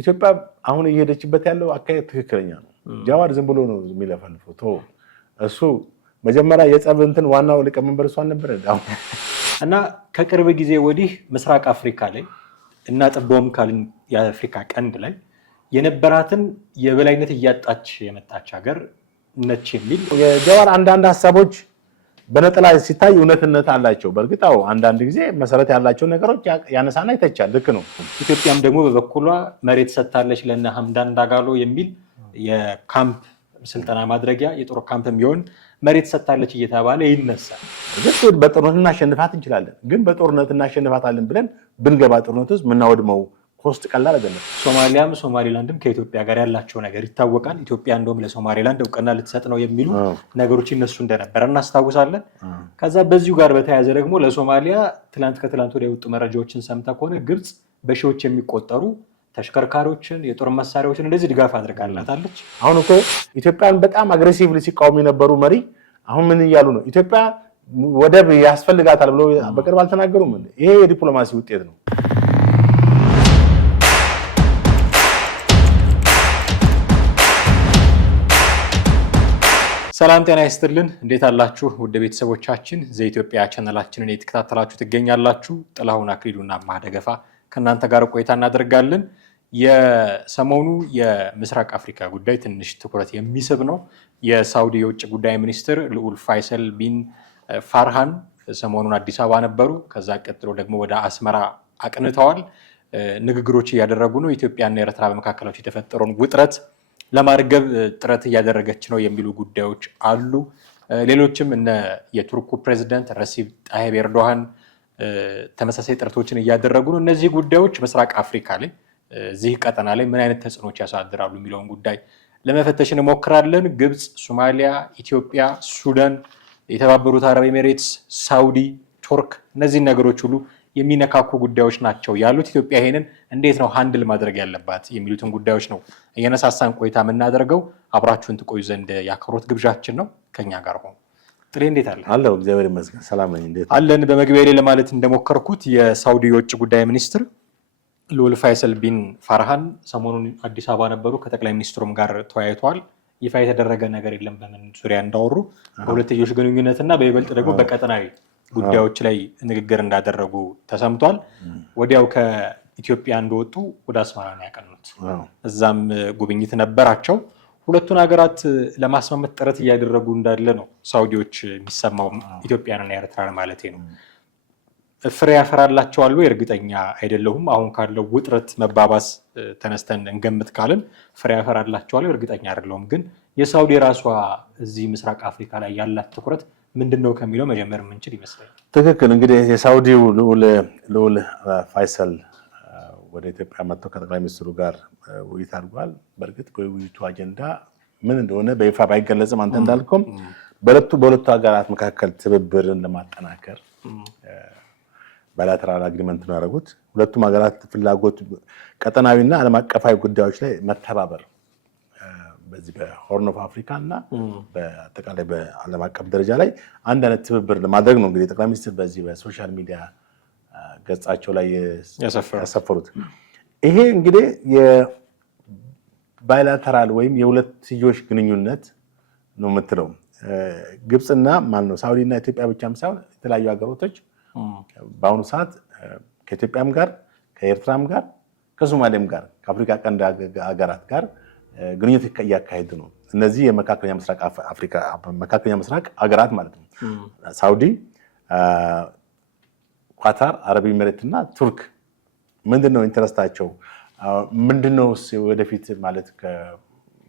ኢትዮጵያ አሁን እየሄደችበት ያለው አካሄድ ትክክለኛ ነው። ጃዋር ዝም ብሎ ነው የሚለፈልፈው እሱ መጀመሪያ የጸብ እንትን ዋናው ሊቀመንበር እሱ አልነበረ እና ከቅርብ ጊዜ ወዲህ ምስራቅ አፍሪካ ላይ እና ጥቦም ካልን የአፍሪካ ቀንድ ላይ የነበራትን የበላይነት እያጣች የመጣች ሀገር ነች የሚል የጃዋር አንዳንድ ሐሳቦች በነጠላ ሲታይ እውነትነት አላቸው። በርግጣው አንዳንድ ጊዜ መሰረት ያላቸው ነገሮች ያነሳና ይተቻል። ልክ ነው። ኢትዮጵያም ደግሞ በበኩሏ መሬት ሰጥታለች ለነ ሐምዳን ዳጋሎ የሚል የካምፕ ስልጠና ማድረጊያ የጦር ካምፕ የሚሆን መሬት ሰጥታለች እየተባለ ይነሳል። በጦርነት እናሸንፋት እንችላለን፣ ግን በጦርነት እናሸንፋታለን ብለን ብንገባ ጦርነት ውስጥ ምናወድመው ኮስት ቀላል አይደለም። ሶማሊያም ሶማሊላንድም ከኢትዮጵያ ጋር ያላቸው ነገር ይታወቃል። ኢትዮጵያ እንደውም ለሶማሊላንድ እውቅና ልትሰጥ ነው የሚሉ ነገሮች ይነሱ እንደነበረ እናስታውሳለን። ከዛ በዚሁ ጋር በተያያዘ ደግሞ ለሶማሊያ ከትላንት ወዲያ የወጡ መረጃዎችን ሰምታ ከሆነ ግብጽ በሺዎች የሚቆጠሩ ተሽከርካሪዎችን የጦር መሳሪያዎችን እንደዚህ ድጋፍ አድርጋላታለች። አሁን እኮ ኢትዮጵያን በጣም አግሬሲቭሊ ሲቃወሙ የነበሩ መሪ አሁን ምን እያሉ ነው? ኢትዮጵያ ወደብ ያስፈልጋታል ብለው በቅርብ አልተናገሩም? ይሄ የዲፕሎማሲ ውጤት ነው። ሰላም ጤና ይስጥልን። እንዴት አላችሁ ውድ ቤተሰቦቻችን? ዘኢትዮጵያ ቻናላችንን እየተከታተላችሁ ትገኛላችሁ። ጥላሁን አክሊሉና ማደገፋ ከእናንተ ጋር ቆይታ እናደርጋለን። የሰሞኑ የምስራቅ አፍሪካ ጉዳይ ትንሽ ትኩረት የሚስብ ነው። የሳውዲ የውጭ ጉዳይ ሚኒስትር ልዑል ፋይሰል ቢን ፋርሃን ሰሞኑን አዲስ አበባ ነበሩ። ከዛ ቀጥሎ ደግሞ ወደ አስመራ አቅንተዋል። ንግግሮች እያደረጉ ነው። ኢትዮጵያና ኤርትራ በመካከላቸው የተፈጠረውን ውጥረት ለማርገብ ጥረት እያደረገች ነው የሚሉ ጉዳዮች አሉ። ሌሎችም እነ የቱርኩ ፕሬዝዳንት ረሲብ ጣይብ ኤርዶሃን ተመሳሳይ ጥረቶችን እያደረጉ ነው። እነዚህ ጉዳዮች ምስራቅ አፍሪካ ላይ እዚህ ቀጠና ላይ ምን አይነት ተጽዕኖች ያሳድራሉ የሚለውን ጉዳይ ለመፈተሽ እንሞክራለን። ግብፅ፣ ሶማሊያ፣ ኢትዮጵያ፣ ሱዳን፣ የተባበሩት አረብ ኤሚሬትስ፣ ሳውዲ፣ ቱርክ እነዚህ ነገሮች ሁሉ የሚነካኩ ጉዳዮች ናቸው ያሉት። ኢትዮጵያ ይሄንን እንዴት ነው ሃንድል ማድረግ ያለባት የሚሉትን ጉዳዮች ነው እየነሳሳን ቆይታ የምናደርገው። አብራችሁን ትቆዩ ዘንድ የአክብሮት ግብዣችን ነው። ከኛ ጋር ሆኑ። ጥሬ እንዴት አለ? አለው እግዚአብሔር ይመስገን ሰላም ነኝ። እንዴት አለን? በመግቢያ ላይ ለማለት እንደሞከርኩት የሳውዲ የውጭ ጉዳይ ሚኒስትር ልዑል ፋይሰል ቢን ፋርሃን ሰሞኑን አዲስ አበባ ነበሩ። ከጠቅላይ ሚኒስትሩም ጋር ተወያይተዋል። ይፋ የተደረገ ነገር የለም በምን ዙሪያ እንዳወሩ፣ በሁለትዮሽ ግንኙነትና በይበልጥ ደግሞ በቀጠናዊ ጉዳዮች ላይ ንግግር እንዳደረጉ ተሰምቷል። ወዲያው ከኢትዮጵያ እንደወጡ ወደ አስመራ ነው ያቀኑት። እዛም ጉብኝት ነበራቸው። ሁለቱን ሀገራት ለማስማመት ጥረት እያደረጉ እንዳለ ነው ሳውዲዎች የሚሰማው፣ ኢትዮጵያንና ኤርትራን ማለት ነው። ፍሬ ያፈራላቸዋል ወይ እርግጠኛ አይደለሁም። አሁን ካለው ውጥረት መባባስ ተነስተን እንገምት ካልን ፍሬ ያፈራላቸዋል ወይ እርግጠኛ አይደለሁም። ግን የሳውዲ ራሷ እዚህ ምስራቅ አፍሪካ ላይ ያላት ትኩረት ምንድነው ከሚለው መጀመር የምንችል ይመስላል። ትክክል። እንግዲህ የሳውዲው ልዑል ፋይሰል ወደ ኢትዮጵያ መጥተው ከጠቅላይ ሚኒስትሩ ጋር ውይይት አድርጓል። በእርግጥ በውይይቱ አጀንዳ ምን እንደሆነ በይፋ ባይገለጽም አንተ እንዳልከው በሁለቱ ሀገራት መካከል ትብብርን ለማጠናከር ባይላተራል አግሪመንት ነው ያደረጉት። ሁለቱም ሀገራት ፍላጎት ቀጠናዊና ዓለም አቀፋዊ ጉዳዮች ላይ መተባበር በዚህ በሆርን ኦፍ አፍሪካ እና በአጠቃላይ በዓለም አቀፍ ደረጃ ላይ አንድ አይነት ትብብር ለማድረግ ነው እንግዲህ ጠቅላይ ሚኒስትር በዚህ በሶሻል ሚዲያ ገጻቸው ላይ ያሰፈሩት። ይሄ እንግዲህ የባይላተራል ወይም የሁለትዮሽ ግንኙነት ነው የምትለው። ግብፅና ማነው ሳውዲና ኢትዮጵያ ብቻም ሳይሆን የተለያዩ ሀገሮች በአሁኑ ሰዓት ከኢትዮጵያም ጋር ከኤርትራም ጋር ከሶማሌም ጋር ከአፍሪካ ቀንድ ሀገራት ጋር ግንኙነት እያካሄዱ ነው። እነዚህ የመካከለኛ ምስራቅ ሀገራት ማለት ነው። ሳውዲ፣ ኳታር፣ አረብ ኤሚሬት እና ቱርክ ምንድነው ኢንተረስታቸው? ምንድነው ወደፊት ማለት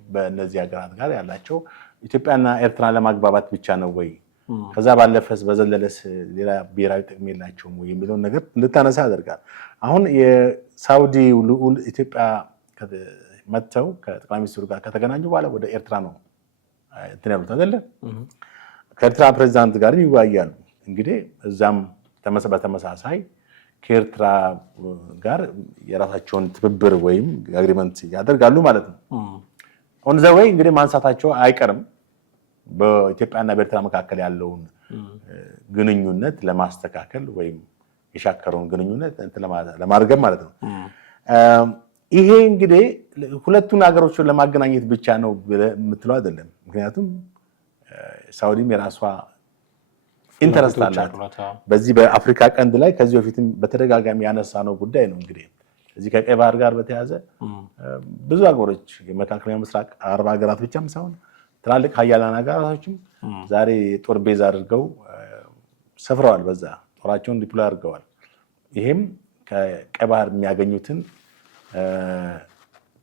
በእነዚህ ሀገራት ጋር ያላቸው ኢትዮጵያና ኤርትራን ለማግባባት ብቻ ነው ወይ? ከዛ ባለፈስ በዘለለስ ሌላ ብሔራዊ ጥቅም የላቸውም ወይ የሚለውን ነገር እንድታነሳ ያደርጋል። አሁን የሳውዲ ልዑል ኢትዮጵያ መጥተው ከጠቅላይ ሚኒስትሩ ጋር ከተገናኙ በኋላ ወደ ኤርትራ ነው እንትን ያሉት አይደለ? ከኤርትራ ፕሬዚዳንት ጋር ይወያያሉ። እንግዲህ እዛም በተመሳሳይ ከኤርትራ ጋር የራሳቸውን ትብብር ወይም አግሪመንት ያደርጋሉ ማለት ነው። ኦን ዘ ዌይ እንግዲህ ማንሳታቸው አይቀርም በኢትዮጵያና በኤርትራ መካከል ያለውን ግንኙነት ለማስተካከል ወይም የሻከረውን ግንኙነት ለማርገብ ማለት ነው። ይሄ እንግዲህ ሁለቱን ሀገሮችን ለማገናኘት ብቻ ነው የምትለው አይደለም። ምክንያቱም ሳውዲም የራሷ ኢንተረስት አላት በዚህ በአፍሪካ ቀንድ ላይ። ከዚህ በፊትም በተደጋጋሚ ያነሳ ነው ጉዳይ ነው። እንግዲህ እዚህ ከቀይ ባህር ጋር በተያያዘ ብዙ ሀገሮች የመካከለኛው ምስራቅ አረብ ሀገራት ብቻም ሳይሆን ትላልቅ ሀያላን ሀገራቶችም ዛሬ ጦር ቤዝ አድርገው ሰፍረዋል። በዛ ጦራቸውን ዲፕሎይ አድርገዋል። ይሄም ከቀይ ባህር የሚያገኙትን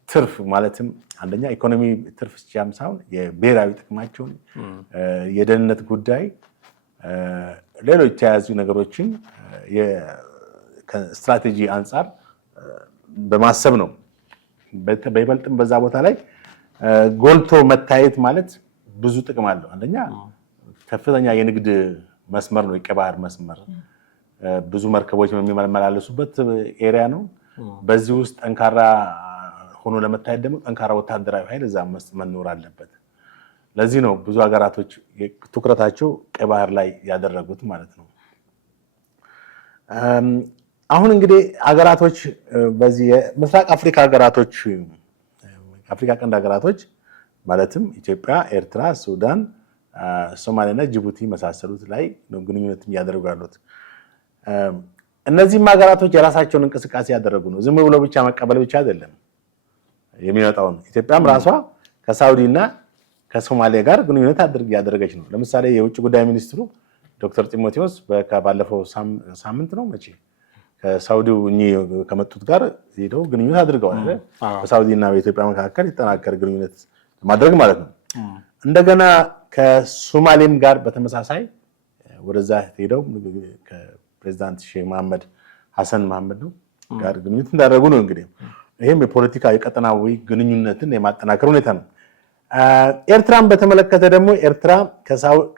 ትርፍ ማለትም አንደኛ ኢኮኖሚ ትርፍ ብቻም ሳይሆን የብሔራዊ ጥቅማቸውን፣ የደህንነት ጉዳይ፣ ሌሎች ተያያዙ ነገሮችን ከስትራቴጂ አንጻር በማሰብ ነው። በይበልጥም በዛ ቦታ ላይ ጎልቶ መታየት ማለት ብዙ ጥቅም አለው። አንደኛ ከፍተኛ የንግድ መስመር ነው የቀይ ባህር መስመር። ብዙ መርከቦች የሚመላለሱበት ኤሪያ ነው። በዚህ ውስጥ ጠንካራ ሆኖ ለመታየት ደግሞ ጠንካራ ወታደራዊ ኃይል እዛ መኖር አለበት። ለዚህ ነው ብዙ ሀገራቶች ትኩረታቸው ቀይ ባህር ላይ ያደረጉት ማለት ነው። አሁን እንግዲህ ሀገራቶች በዚህ የምስራቅ አፍሪካ ሀገራቶች አፍሪካ ቀንድ ሀገራቶች ማለትም ኢትዮጵያ፣ ኤርትራ፣ ሱዳን፣ ሶማሊያና ጅቡቲ መሳሰሉት ላይ ነው ግንኙነት እያደረጉ ያሉት። እነዚህም ሀገራቶች የራሳቸውን እንቅስቃሴ ያደረጉ ነው። ዝም ብሎ ብቻ መቀበል ብቻ አይደለም የሚመጣው። ኢትዮጵያም ራሷ ከሳውዲ እና ከሶማሊያ ጋር ግንኙነት ያደረገች ነው። ለምሳሌ የውጭ ጉዳይ ሚኒስትሩ ዶክተር ጢሞቴዎስ ባለፈው ሳምንት ነው መቼ ከሳውዲው ከመጡት ጋር ሄደው ግንኙነት አድርገዋል። በሳውዲ እና በኢትዮጵያ መካከል የተጠናከረ ግንኙነት ማድረግ ማለት ነው። እንደገና ከሶማሌም ጋር በተመሳሳይ ወደዛ ሄደው ከፕሬዚዳንት ሼህ መሐመድ ሐሰን መሐመድ ነው ጋር ግንኙነት እንዳደረጉ ነው። እንግዲህ ይህም የፖለቲካ የቀጠናዊ ግንኙነትን የማጠናከር ሁኔታ ነው። ኤርትራን በተመለከተ ደግሞ ኤርትራ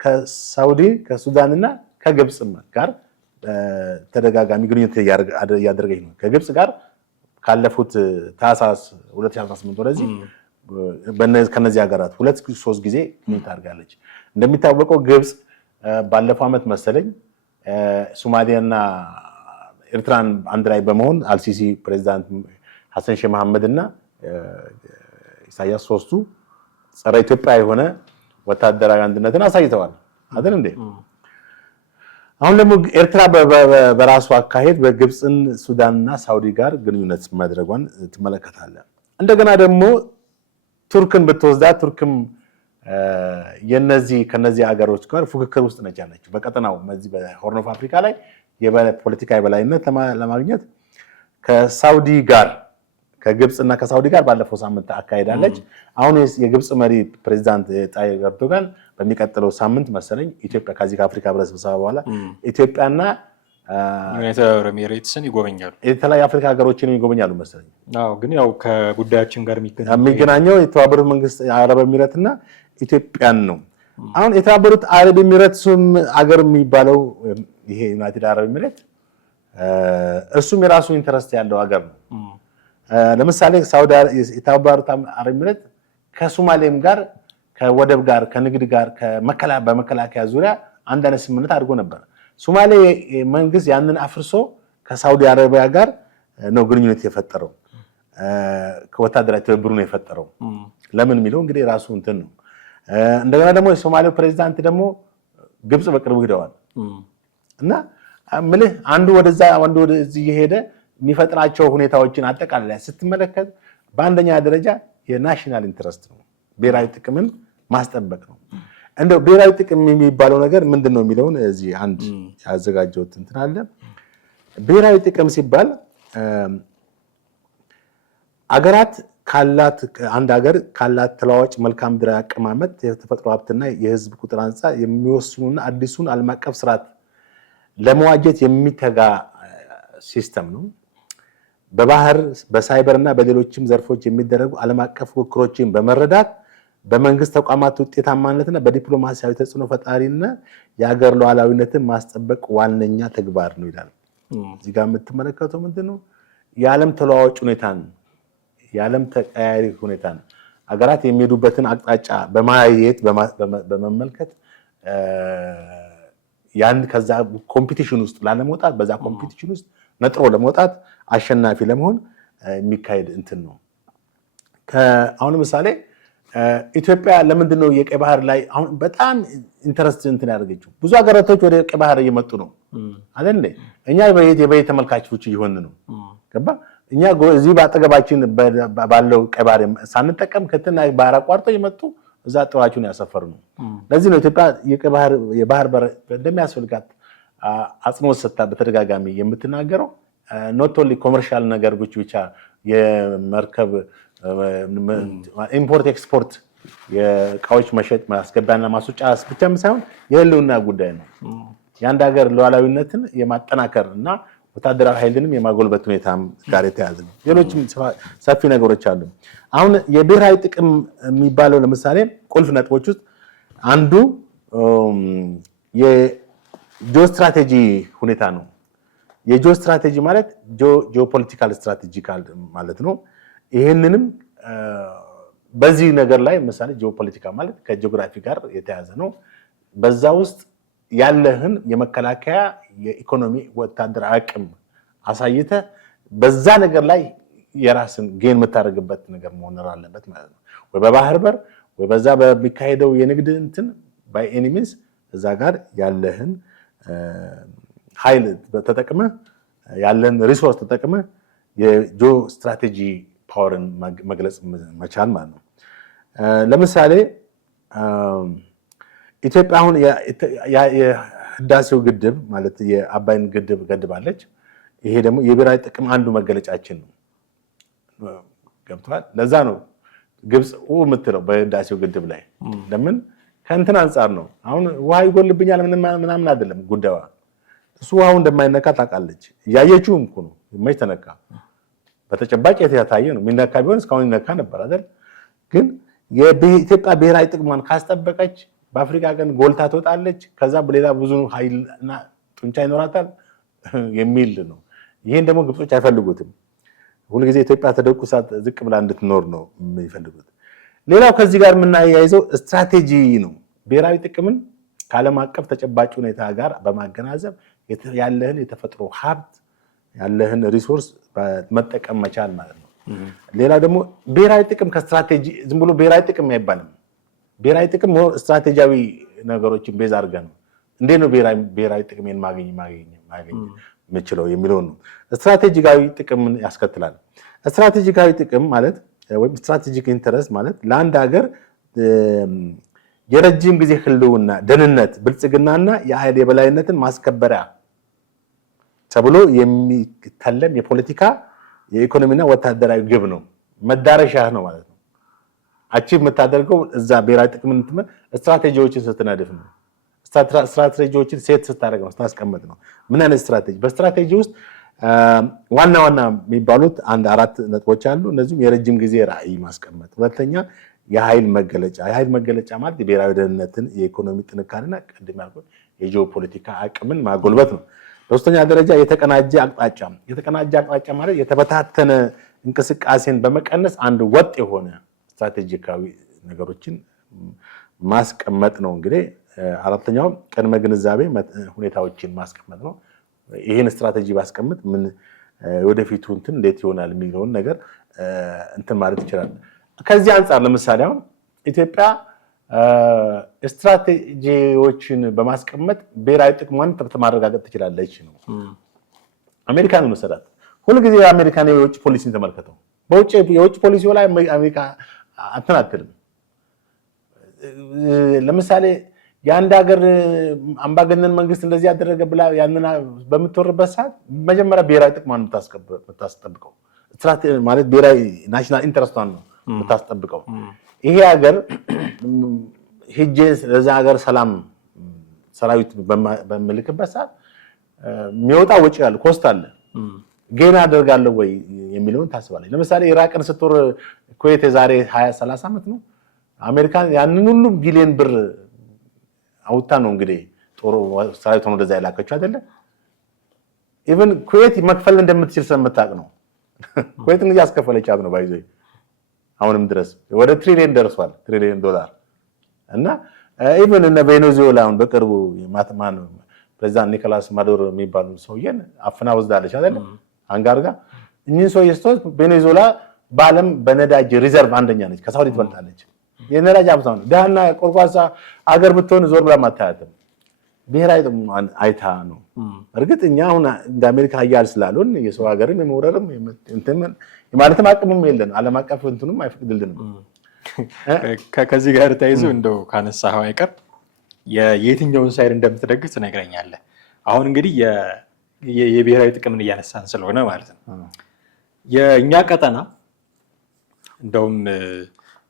ከሳውዲ ከሱዳንና ከግብፅ ጋር ተደጋጋሚ ግንኙነት እያደረገች ነው። ከግብፅ ጋር ካለፉት ታህሳስ 2018 ወደዚህ ከነዚህ ሀገራት 2-3 ጊዜ ግንኙነት አድርጋለች። እንደሚታወቀው ግብፅ ባለፈው ዓመት መሰለኝ ሶማሊያና ኤርትራን አንድ ላይ በመሆን አልሲሲ ፕሬዚዳንት ሐሰን ሼህ መሐመድ እና ኢሳያስ ሶስቱ ጸረ ኢትዮጵያ የሆነ ወታደራዊ አንድነትን አሳይተዋል አይደል እንዴ? አሁን ደግሞ ኤርትራ በራሱ አካሄድ በግብፅን ሱዳንና ሳውዲ ጋር ግንኙነት ማድረጓን ትመለከታለህ። እንደገና ደግሞ ቱርክን ብትወስዳት ቱርክም ከነዚህ ሀገሮች ጋር ፉክክር ውስጥ ነች ያለችው። በቀጠናው በዚህ በሆርን ኦፍ አፍሪካ ላይ የፖለቲካ የበላይነት ለማግኘት ከሳውዲ ጋር ከግብፅና ከሳውዲ ጋር ባለፈው ሳምንት አካሄዳለች። አሁን የግብፅ መሪ ፕሬዚዳንት ጣይብ ኤርዶጋን በሚቀጥለው ሳምንት መሰለኝ ኢትዮጵያ ከዚህ ከአፍሪካ ህብረት ስብሰባ በኋላ ኢትዮጵያና ዩናይትድ አረብ ኤሚሬትስን ይጎበኛሉ። የተለያዩ አፍሪካ ሀገሮችን ይጎበኛሉ መሰለኝ። አዎ፣ ግን ያው ከጉዳያችን ጋር የሚገናኘው የተባበሩት መንግስት አረብ ኤሚሬትና ኢትዮጵያን ነው። አሁን የተባበሩት አረብ ኤሚሬትስም አገር የሚባለው ይሄ ዩናይትድ አረብ ኤሚሬት እሱም የራሱ ኢንተረስት ያለው ሀገር ነው። ለምሳሌ የተባበሩት አረብ ኤሚሬት ከሶማሌም ጋር ከወደብ ጋር ከንግድ ጋር በመከላከያ ዙሪያ አንድ አይነት ስምምነት አድርጎ ነበር። ሶማሌ መንግስት ያንን አፍርሶ ከሳውዲ አረቢያ ጋር ነው ግንኙነት የፈጠረው፣ ከወታደራዊ ትብብሩ ነው የፈጠረው። ለምን የሚለው እንግዲህ ራሱ እንትን ነው። እንደገና ደግሞ የሶማሌው ፕሬዚዳንት ደግሞ ግብፅ በቅርቡ ሄደዋል እና ምልህ አንዱ ወደዛ አንዱ ወደዚህ የሄደ የሚፈጥራቸው ሁኔታዎችን አጠቃላይ ስትመለከት በአንደኛ ደረጃ የናሽናል ኢንትረስት ነው፣ ብሔራዊ ጥቅምን ማስጠበቅ ነው። እንደው ብሔራዊ ጥቅም የሚባለው ነገር ምንድን ነው የሚለውን እዚህ አንድ ያዘጋጀሁት እንትን አለ። ብሔራዊ ጥቅም ሲባል አንድ ሀገር ካላት ተለዋዋጭ መልክዓ ምድራዊ አቀማመጥ፣ የተፈጥሮ ሀብትና የህዝብ ቁጥር አንጻር የሚወስኑና አዲሱን ዓለም አቀፍ ስርዓት ለመዋጀት የሚተጋ ሲስተም ነው። በባህር በሳይበር እና በሌሎችም ዘርፎች የሚደረጉ ዓለም አቀፍ ፉክክሮችን በመረዳት በመንግስት ተቋማት ውጤታማነትና በዲፕሎማሲያዊ ተጽዕኖ ፈጣሪና የሀገር ሉዓላዊነትን ማስጠበቅ ዋነኛ ተግባር ነው ይላል። እዚህ ጋር የምትመለከተው ምንድን ነው? የዓለም ተለዋዋጭ ሁኔታን የዓለም ተቀያሪ ሁኔታን ሀገራት የሚሄዱበትን አቅጣጫ በማየት በመመልከት ከዛ ኮምፒቲሽን ውስጥ ላለመውጣት በዛ ኮምፒቲሽን ውስጥ ነጥሮ ለመውጣት አሸናፊ ለመሆን የሚካሄድ እንትን ነው። አሁን ምሳሌ ኢትዮጵያ ለምንድን ነው የቀይ ባህር ላይ አሁን በጣም ኢንተረስት እንትን ያደርገችው? ብዙ ሀገራቶች ወደ ቀይ ባህር እየመጡ ነው አይደል እንዴ? እኛ የበይ ተመልካቾች እየሆን ነው። ገባ? እኛ እዚህ በአጠገባችን ባለው ቀይ ባህር ሳንጠቀም ከትና ባህር አቋርጠው እየመጡ እዛ ጥዋቹን ያሰፈሩ ነው። ለዚህ ነው ኢትዮጵያ የባህር በር እንደሚያስፈልጋት አጽንኦት ሰጥታ በተደጋጋሚ የምትናገረው። ኖት ኦንሊ ኮመርሻል ነገሮች ብቻ የመርከብ ኢምፖርት ኤክስፖርት የእቃዎች መሸጥ ማስገባና ማስወጫ ብቻም ሳይሆን የህልውና ጉዳይ ነው። የአንድ ሀገር ሉዓላዊነትን የማጠናከር እና ወታደራዊ ኃይልንም የማጎልበት ሁኔታ ጋር የተያዘ ነው። ሌሎችም ሰፊ ነገሮች አሉ። አሁን የብሔራዊ ጥቅም የሚባለው ለምሳሌ ቁልፍ ነጥቦች ውስጥ አንዱ የጂኦስትራቴጂ ሁኔታ ነው። የጂኦስትራቴጂ ማለት ጂኦፖለቲካል ስትራቴጂካል ማለት ነው። ይሄንንም በዚህ ነገር ላይ ምሳሌ ጂኦፖለቲካ ማለት ከጂኦግራፊ ጋር የተያዘ ነው። በዛ ውስጥ ያለህን የመከላከያ የኢኮኖሚ ወታደር አቅም አሳይተ በዛ ነገር ላይ የራስን ጌን የምታደርግበት ነገር መሆን አለበት ማለት ነው። ወይ በባህር በር ወይ በዛ በሚካሄደው የንግድ እንትን ባይ ኤኒ ሚንስ እዛ ጋር ያለህን ኃይል ተጠቅመህ ያለህን ሪሶርስ ተጠቅመህ የጂኦ ስትራቴጂ ፓወርን መግለጽ መቻል ማለት ነው። ለምሳሌ ኢትዮጵያ አሁን የህዳሴው ግድብ ማለት የአባይን ግድብ ገድባለች። ይሄ ደግሞ የብሔራዊ ጥቅም አንዱ መገለጫችን ነው። ገብቷል። ለዛ ነው ግብጽ የምትለው በህዳሴው ግድብ ላይ ለምን ከእንትን አንጻር ነው። አሁን ውሃ ይጎልብኛል ምናምን አይደለም ጉዳዩ። እሱ ውሃው እንደማይነካ ታውቃለች። እያየችውም እኮ ነው። መች ተነካ? በተጨባጭ የታየ ነው። የሚነካ ቢሆን እስካሁን ይነካ ነበር አይደል? ግን የኢትዮጵያ ብሔራዊ ጥቅሟን ካስጠበቀች በአፍሪካ ቀን ጎልታ ትወጣለች። ከዛ በሌላ ብዙ ኃይልና ጡንቻ ይኖራታል የሚል ነው። ይሄን ደግሞ ግብጾች አይፈልጉትም። ሁልጊዜ ኢትዮጵያ ተደቁሳ ዝቅ ብላ እንድትኖር ነው የሚፈልጉት። ሌላው ከዚህ ጋር የምናያይዘው ስትራቴጂ ነው። ብሔራዊ ጥቅምን ከዓለም አቀፍ ተጨባጭ ሁኔታ ጋር በማገናዘብ ያለህን የተፈጥሮ ሀብት ያለህን ሪሶርስ መጠቀም መቻል ማለት ነው። ሌላ ደግሞ ብሔራዊ ጥቅም ከስትራቴጂ ዝም ብሎ ብሔራዊ ጥቅም አይባልም። ብሔራዊ ጥቅም ስትራቴጂያዊ ነገሮችን ቤዝ አድርገን ነው። እንዴት ነው ብሔራዊ ጥቅሜን ማገኝ የምችለው የሚለው ነው። ስትራቴጂካዊ ጥቅምን ያስከትላል። ስትራቴጂካዊ ጥቅም ማለት ወይም ስትራቴጂክ ኢንተረስት ማለት ለአንድ ሀገር የረጅም ጊዜ ህልውና፣ ደህንነት፣ ብልጽግናና የኃይል የበላይነትን ማስከበሪያ ተብሎ የሚተለም የፖለቲካ የኢኮኖሚና ወታደራዊ ግብ ነው። መዳረሻ ነው ማለት ነው። አቺቭ የምታደርገው እዛ ብሔራዊ ጥቅምን ስትራቴጂዎችን ስትነድፍ ነው። ስትራቴጂዎችን ሴት ስታደርግ ነው፣ ስታስቀምጥ ነው። ምን አይነት ስትራቴጂ? በስትራቴጂ ውስጥ ዋና ዋና የሚባሉት አንድ 4 ነጥቦች አሉ። እነዚህም የረጅም ጊዜ ራዕይ ማስቀመጥ፣ ሁለተኛ የኃይል መገለጫ። የኃይል መገለጫ ማለት የብሔራዊ ደህንነትን፣ የኢኮኖሚ ጥንካሬና ቅድም ያልኩት የጂኦፖለቲካ አቅምን ማጎልበት ነው። በሶስተኛ ደረጃ የተቀናጀ አቅጣጫ። የተቀናጀ አቅጣጫ ማለት የተበታተነ እንቅስቃሴን በመቀነስ አንድ ወጥ የሆነ ስትራቴጂካዊ ነገሮችን ማስቀመጥ ነው። እንግዲህ አራተኛው ቅድመ ግንዛቤ ሁኔታዎችን ማስቀመጥ ነው። ይህን ስትራቴጂ ባስቀምጥ ምን ወደፊቱ እንትን እንዴት ይሆናል የሚለውን ነገር እንትን ማለት ይችላል። ከዚህ አንጻር ለምሳሌ አሁን ኢትዮጵያ ስትራቴጂዎችን በማስቀመጥ ብሔራዊ ጥቅሟን ማረጋገጥ ትችላለች ነው። አሜሪካን መሰረት ሁልጊዜ የአሜሪካን የውጭ ፖሊሲን ተመልከተው። የውጭ ፖሊሲው ላይ አሜሪካ አትናትልም። ለምሳሌ የአንድ ሀገር አምባገነን መንግስት እንደዚህ ያደረገ ብላ ያንን በምትወርበት ሰዓት መጀመሪያ ብሔራዊ ጥቅሟን የምታስጠብቀው ማለት ብሔራዊ ናሽናል ኢንተረስቷን ነው የምታስጠብቀው። ይሄ ሀገር ሄጄ ለዛ ሀገር ሰላም ሰራዊት በምልክበት ሰዓት የሚወጣ ወጪ አለ፣ ኮስት አለ። ጌን አደርጋለሁ ወይ የሚለውን ታስባለች። ለምሳሌ ኢራቅን ስትወር ኩዌት የዛሬ 20-30 ዓመት ነው አሜሪካን ያንን ሁሉ ቢሊዮን ብር አውጥታ ነው እንግዲህ ጦር ሰራዊቱን ወደዛ ያላከችው አይደለ? ኢቭን ኩዌት መክፈል እንደምትችል ስለምታውቅ ነው ኩዌትን እያስከፈለቻት ነው ባይዞ አሁንም ድረስ ወደ ትሪሊየን ደርሷል፣ ትሪሊየን ዶላር እና ኢቭን እነ ቬኔዙዌላ አሁን በቅርቡ ማን ፕሬዝዳንት ኒኮላስ ማዱሮ የሚባሉ ሰውዬን አፍና ወስዳለች አይደል? አንጋርጋ እኚህ ሰው የስቶስ ቬኔዙዌላ በዓለም በነዳጅ ሪዘርቭ አንደኛ ነች፣ ከሳውዲ ትበልጣለች። የነዳጅ ሀብታም ነው። ደህና ቆርቋሳ አገር ብትሆን ዞር ብላ ማታያትም። ብሔራዊ ጥቅሟን አይታ ነው። እርግጥ እኛ አሁን እንደ አሜሪካ ሀያል ስላሉን የሰው ሀገርም የመውረርም የማለትም አቅምም የለን፣ ዓለም አቀፍ እንትኑም አይፈቅድልንም። ከዚህ ጋር ተያይዞ እንደው ካነሳኸው አይቀር የየትኛውን ሳይድ እንደምትደግፍ ትነግረኛለህ። አሁን እንግዲህ የብሔራዊ ጥቅምን እያነሳን ስለሆነ ማለት ነው። የእኛ ቀጠና እንደውም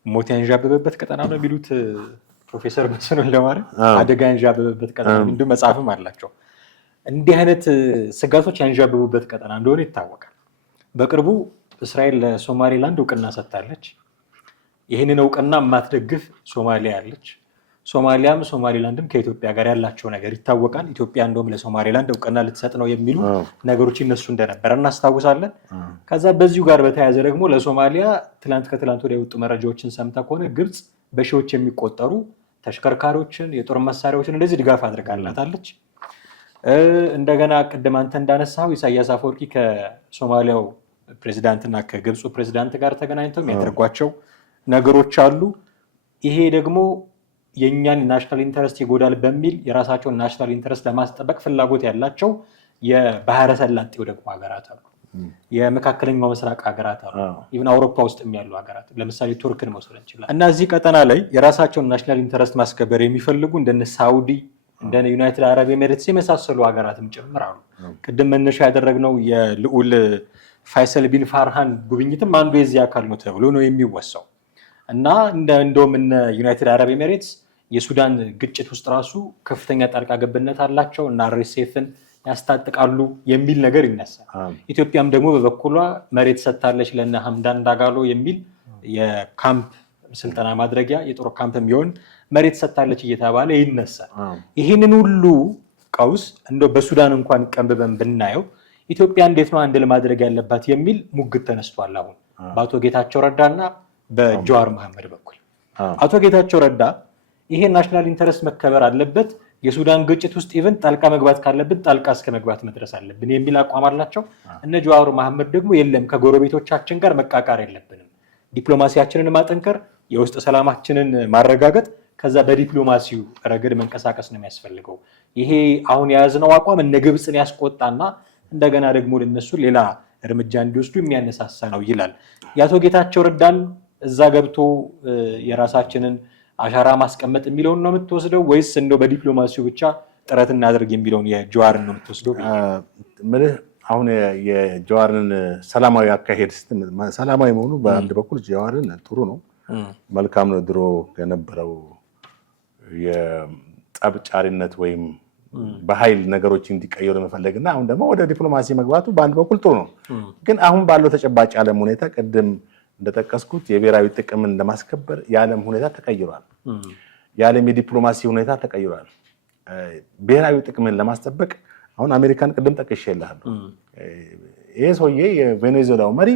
ሞት ያንዣበበበት ቀጠና ነው የሚሉት ፕሮፌሰር መስፍን ወልደማርያም፣ አደጋ ያንዣበበበት ቀጠና እንዲሁ መጽሐፍም አላቸው። እንዲህ አይነት ስጋቶች ያንዣበቡበት ቀጠና እንደሆነ ይታወቃል። በቅርቡ እስራኤል ለሶማሌላንድ እውቅና ሰጥታለች። ይህንን እውቅና የማትደግፍ ሶማሊያ አለች። ሶማሊያም ሶማሌላንድም ከኢትዮጵያ ጋር ያላቸው ነገር ይታወቃል። ኢትዮጵያ እንደውም ለሶማሌላንድ እውቅና ልትሰጥ ነው የሚሉ ነገሮች ይነሱ እንደነበረ እናስታውሳለን። ከዛ በዚሁ ጋር በተያያዘ ደግሞ ለሶማሊያ ከትላንት ወዲያ የወጡ መረጃዎችን ሰምተህ ከሆነ ግብፅ በሺዎች የሚቆጠሩ ተሽከርካሪዎችን፣ የጦር መሳሪያዎችን እንደዚህ ድጋፍ አድርጋላታለች። እንደገና ቅድም አንተ እንዳነሳው ኢሳያስ አፈወርቂ ከሶማሊያው ፕሬዚዳንትና ከግብፁ ፕሬዚዳንት ጋር ተገናኝተው የሚያደርጓቸው ነገሮች አሉ። ይሄ ደግሞ የእኛን ናሽናል ኢንተረስት ይጎዳል በሚል የራሳቸውን ናሽናል ኢንተረስት ለማስጠበቅ ፍላጎት ያላቸው የባህረ ሰላጤው ደግሞ ሀገራት አሉ። የመካከለኛው ምስራቅ ሀገራት አሉ። ኢቭን አውሮፓ ውስጥ ያሉ ሀገራት ለምሳሌ ቱርክን መውሰድ እንችላለን። እና እዚህ ቀጠና ላይ የራሳቸውን ናሽናል ኢንተረስት ማስከበር የሚፈልጉ እንደነ ሳውዲ፣ እንደነ ዩናይትድ አረብ ኤሚሬትስ የመሳሰሉ ሀገራትም ጭምር አሉ። ቅድም መነሻ ያደረግነው የልዑል ፋይሰል ቢን ፋርሃን ጉብኝትም አንዱ የዚህ አካል ነው ተብሎ ነው የሚወሳው። እና እንደውም እነ ዩናይትድ አረብ ኤሚሬትስ የሱዳን ግጭት ውስጥ ራሱ ከፍተኛ ጣልቃ ገብነት አላቸው እና አርኤስኤፍን ያስታጥቃሉ የሚል ነገር ይነሳል። ኢትዮጵያም ደግሞ በበኩሏ መሬት ሰጥታለች ለነ ሐምዳን ዳጋሎ የሚል የካምፕ ስልጠና ማድረጊያ የጦር ካምፕ የሚሆን መሬት ሰጥታለች እየተባለ ይነሳል። ይህንን ሁሉ ቀውስ እንደው በሱዳን እንኳን ቀንብበን ብናየው ኢትዮጵያ እንዴት ነው አንድ ለማድረግ ያለባት የሚል ሙግት ተነስቷል። አሁን በአቶ ጌታቸው ረዳና በጀዋር መሐመድ በኩል አቶ ጌታቸው ረዳ ይሄ ናሽናል ኢንተረስት መከበር አለበት፣ የሱዳን ግጭት ውስጥ ኢቨን ጣልቃ መግባት ካለብን ጣልቃ እስከ መግባት መድረስ አለብን የሚል አቋም አላቸው። እነ ጀዋር መሐመድ ደግሞ የለም ከጎረቤቶቻችን ጋር መቃቃር የለብንም፣ ዲፕሎማሲያችንን ማጠንከር፣ የውስጥ ሰላማችንን ማረጋገጥ፣ ከዛ በዲፕሎማሲው ረገድ መንቀሳቀስ ነው የሚያስፈልገው። ይሄ አሁን የያዝነው አቋም እነ ግብፅን ያስቆጣና እንደገና ደግሞ ለነሱ ሌላ እርምጃ እንዲወስዱ የሚያነሳሳ ነው ይላል። የአቶ ጌታቸው ረዳን እዛ ገብቶ የራሳችንን አሻራ ማስቀመጥ የሚለውን ነው የምትወስደው ወይስ እንደው በዲፕሎማሲው ብቻ ጥረት እናደርግ የሚለውን የጀዋርን ነው የምትወስደው? አሁን የጀዋርን ሰላማዊ አካሄድ ሰላማዊ መሆኑ በአንድ በኩል ጀዋርን ጥሩ ነው፣ መልካም ነው። ድሮ የነበረው የጠብጫሪነት ወይም በኃይል ነገሮች እንዲቀየሩ መፈለግና አሁን ደግሞ ወደ ዲፕሎማሲ መግባቱ በአንድ በኩል ጥሩ ነው። ግን አሁን ባለው ተጨባጭ ዓለም ሁኔታ ቅድም እንደጠቀስኩት የብሔራዊ ጥቅምን ለማስከበር የዓለም ሁኔታ ተቀይሯል። የዓለም የዲፕሎማሲ ሁኔታ ተቀይሯል። ብሔራዊ ጥቅምን ለማስጠበቅ አሁን አሜሪካን ቅድም ጠቅሼልሃለሁ። ይሄ ሰውዬ የቬኔዙዌላው መሪ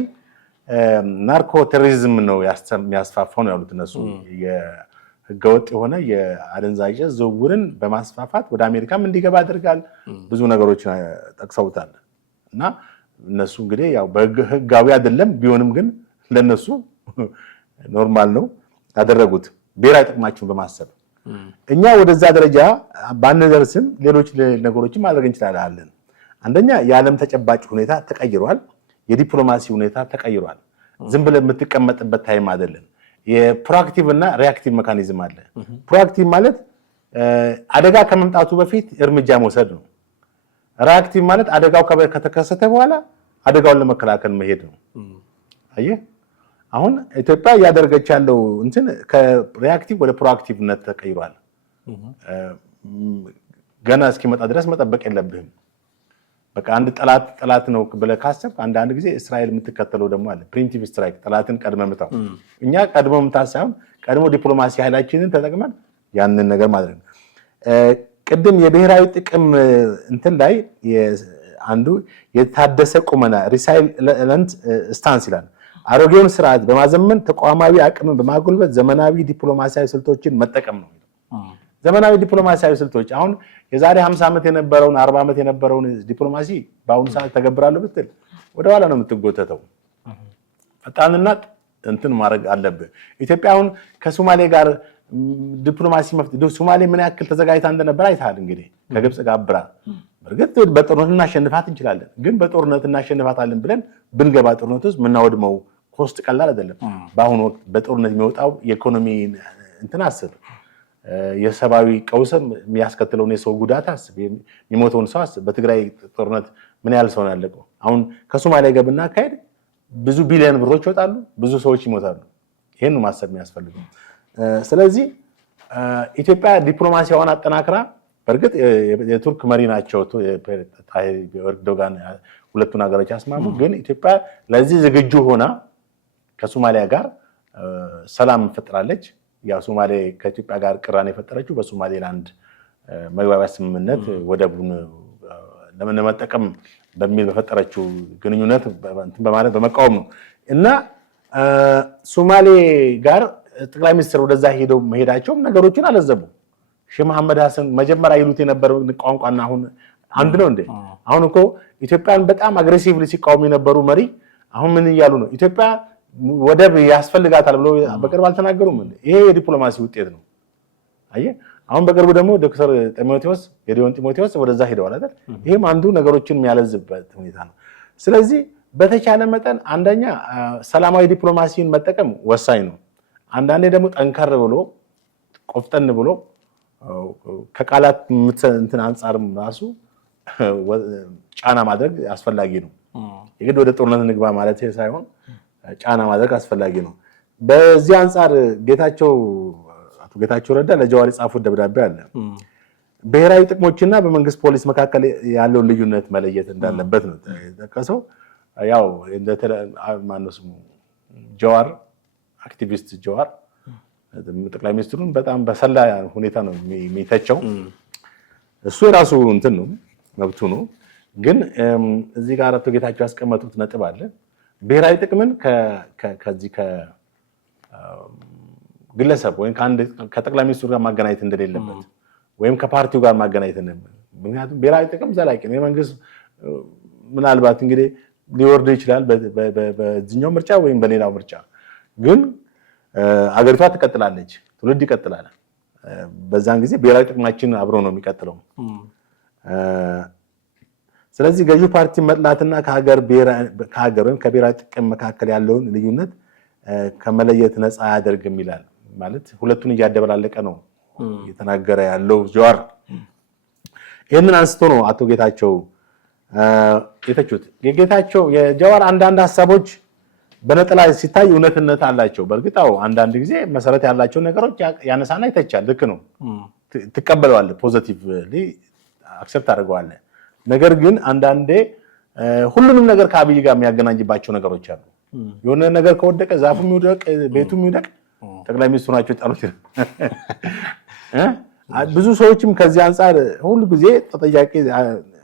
ናርኮ ቴሮሪዝም ነው የሚያስፋፋው ነው ያሉት እነሱ። ህገወጥ የሆነ የአደንዛዥ ዝውውርን በማስፋፋት ወደ አሜሪካም እንዲገባ ያደርጋል። ብዙ ነገሮች ጠቅሰውታል። እና እነሱ እንግዲህ ያው በህጋዊ አይደለም ቢሆንም ግን ለነሱ ኖርማል ነው ያደረጉት ብሔራዊ ጥቅማቸውን በማሰብ። እኛ ወደዛ ደረጃ ባንደርስም ሌሎች ነገሮችን ማድረግ እንችላለን። አንደኛ የዓለም ተጨባጭ ሁኔታ ተቀይሯል። የዲፕሎማሲ ሁኔታ ተቀይሯል። ዝም ብለህ የምትቀመጥበት ታይም አይደለም። የፕሮአክቲቭ እና ሪአክቲቭ ሜካኒዝም አለ። ፕሮአክቲቭ ማለት አደጋ ከመምጣቱ በፊት እርምጃ መውሰድ ነው። ሪአክቲቭ ማለት አደጋው ከተከሰተ በኋላ አደጋውን ለመከላከል መሄድ ነው። አየህ አሁን ኢትዮጵያ እያደረገች ያለው እንትን ከሪአክቲቭ ወደ ፕሮአክቲቭነት ተቀይሯል። ገና እስኪመጣ ድረስ መጠበቅ የለብህም። በቃ አንድ ጠላት ነው ብለህ ካሰብክ አንዳንድ ጊዜ እስራኤል የምትከተለው ደግሞ አለ ፕሪምቲቭ ስትራይክ፣ ጠላትን ቀድመ ምታው። እኛ ቀድሞ ምታት ሳይሆን ቀድሞ ዲፕሎማሲ ኃይላችንን ተጠቅመን ያንን ነገር ማድረግ ነው። ቅድም የብሔራዊ ጥቅም እንትን ላይ አንዱ የታደሰ ቁመና ሪሳይለንት ስታንስ ይላል። አሮጌውን ስርዓት በማዘመን ተቋማዊ አቅምን በማጎልበት ዘመናዊ ዲፕሎማሲያዊ ስልቶችን መጠቀም ነው። ዘመናዊ ዲፕሎማሲያዊ ስልቶች አሁን የዛሬ 50 ዓመት የነበረውን 40 ዓመት የነበረውን ዲፕሎማሲ በአሁኑ ሰዓት ተገብራለሁ ብትል ወደ ኋላ ነው የምትጎተተው። ፈጣንና እንትን ማድረግ አለብህ። ኢትዮጵያ አሁን ከሶማሌ ጋር ዲፕሎማሲ ሶማሌ ምን ያክል ተዘጋጅታ እንደነበር አይተሃል። እንግዲህ ከግብጽ ጋር አብራ በርግጥ በጦርነት እናሸንፋት እንችላለን፣ ግን በጦርነት እናሸንፋታለን ብለን ብንገባ ጦርነት ውስጥ የምናወድመው ኮስት ቀላል አይደለም። በአሁኑ ወቅት በጦርነት የሚወጣው የኢኮኖሚ እንትን አስብ፣ የሰብአዊ ቀውስም የሚያስከትለውን የሰው ጉዳት አስብ፣ የሚሞተውን ሰው አስብ። በትግራይ ጦርነት ምን ያህል ሰው ነው ያለቀው? አሁን ከሶማሊያ ጋር ብናካሄድ ብዙ ቢሊዮን ብሮች ይወጣሉ፣ ብዙ ሰዎች ይሞታሉ። ይሄን ማሰብ የሚያስፈልገው። ስለዚህ ኢትዮጵያ ዲፕሎማሲያዋን አጠናክራ በርግጥ የቱርክ መሪ ናቸው ኤርዶጋን ሁለቱን ሀገሮች ያስማሙ፣ ግን ኢትዮጵያ ለዚህ ዝግጁ ሆና ከሶማሊያ ጋር ሰላም ፈጥራለች። ያው ሶማሌ ከኢትዮጵያ ጋር ቅራኔ የፈጠረችው በሶማሌላንድ መግባቢያ ስምምነት ወደቡን ለመጠቀም በሚል በፈጠረችው ግንኙነት በማለት በመቃወም ነው እና ሶማሌ ጋር ጠቅላይ ሚኒስትር ወደዛ ሄደው መሄዳቸውም ነገሮችን አለዘቡ። ሼህ መሐመድ ሐሰን መጀመሪያ ይሉት የነበረው ቋንቋና አሁን አንድ ነው እንዴ? አሁን እኮ ኢትዮጵያን በጣም አግሬሲቭሊ ሲቃወሙ የነበሩ መሪ አሁን ምን እያሉ ነው? ኢትዮጵያ ወደብ ያስፈልጋታል ብለው በቅርብ አልተናገሩም እንዴ? ይሄ የዲፕሎማሲ ውጤት ነው። አየህ፣ አሁን በቅርቡ ደግሞ ዶክተር ጌዲዮን ጢሞቴዎስ ወደዛ ሄደዋል አይደል? ይሄም አንዱ ነገሮችን የሚያለዝበት ሁኔታ ነው። ስለዚህ በተቻለ መጠን አንደኛ ሰላማዊ ዲፕሎማሲን መጠቀም ወሳኝ ነው። አንዳንዴ ደግሞ ጠንከር ብሎ ቆፍጠን ብሎ ከቃላት እንትን አንጻርም ራሱ ጫና ማድረግ አስፈላጊ ነው። የግድ ወደ ጦርነት ንግባ ማለት ሳይሆን ጫና ማድረግ አስፈላጊ ነው። በዚህ አንጻር አቶ ጌታቸው ረዳ ለጀዋር የጻፉት ደብዳቤ አለ። ብሔራዊ ጥቅሞችና በመንግስት ፖሊስ መካከል ያለውን ልዩነት መለየት እንዳለበት ነው የጠቀሰው። ያው ማነው ስሙ ጀዋር አክቲቪስት ጀዋር ጠቅላይ ሚኒስትሩን በጣም በሰላ ሁኔታ ነው የሚተቸው። እሱ የራሱ እንትን ነው መብቱ ነው። ግን እዚህ ጋር አቶ ጌታቸው ያስቀመጡት ነጥብ አለ። ብሔራዊ ጥቅምን ከዚህ ከግለሰብ ወይም ከጠቅላይ ሚኒስትሩ ጋር ማገናኘት እንደሌለበት ወይም ከፓርቲው ጋር ማገናኘት እንደሌለበት። ምክንያቱም ብሔራዊ ጥቅም ዘላቂ ነው። የመንግስት ምናልባት እንግዲህ ሊወርድ ይችላል በዚህኛው ምርጫ ወይም በሌላው ምርጫ፣ ግን አገሪቷ ትቀጥላለች፣ ትውልድ ይቀጥላል። በዛን ጊዜ ብሔራዊ ጥቅማችን አብሮ ነው የሚቀጥለው። ስለዚህ ገዢው ፓርቲ መጥላትና ከሀገር ወይም ከብሔራዊ ጥቅም መካከል ያለውን ልዩነት ከመለየት ነፃ አያደርግም ይላል። ማለት ሁለቱን እያደበላለቀ ነው እየተናገረ ያለው ጀዋር። ይህንን አንስቶ ነው አቶ ጌታቸው የተቹት። የጀዋር አንዳንድ ሀሳቦች በነጠላ ሲታይ እውነትነት አላቸው። በእርግጣው አንዳንድ ጊዜ መሰረት ያላቸው ነገሮች ያነሳና ይተቻል። ልክ ነው፣ ትቀበለዋለህ፣ ፖዚቲቭሊ አክሰፕት አድርገዋለህ። ነገር ግን አንዳንዴ ሁሉንም ነገር ከአብይ ጋር የሚያገናኝባቸው ነገሮች አሉ። የሆነ ነገር ከወደቀ ዛፉም ይውደቅ ቤቱም ይውደቅ ጠቅላይ ሚኒስትሩ ናቸው የጣሉት። ብዙ ሰዎችም ከዚህ አንጻር ሁሉ ጊዜ ተጠያቂ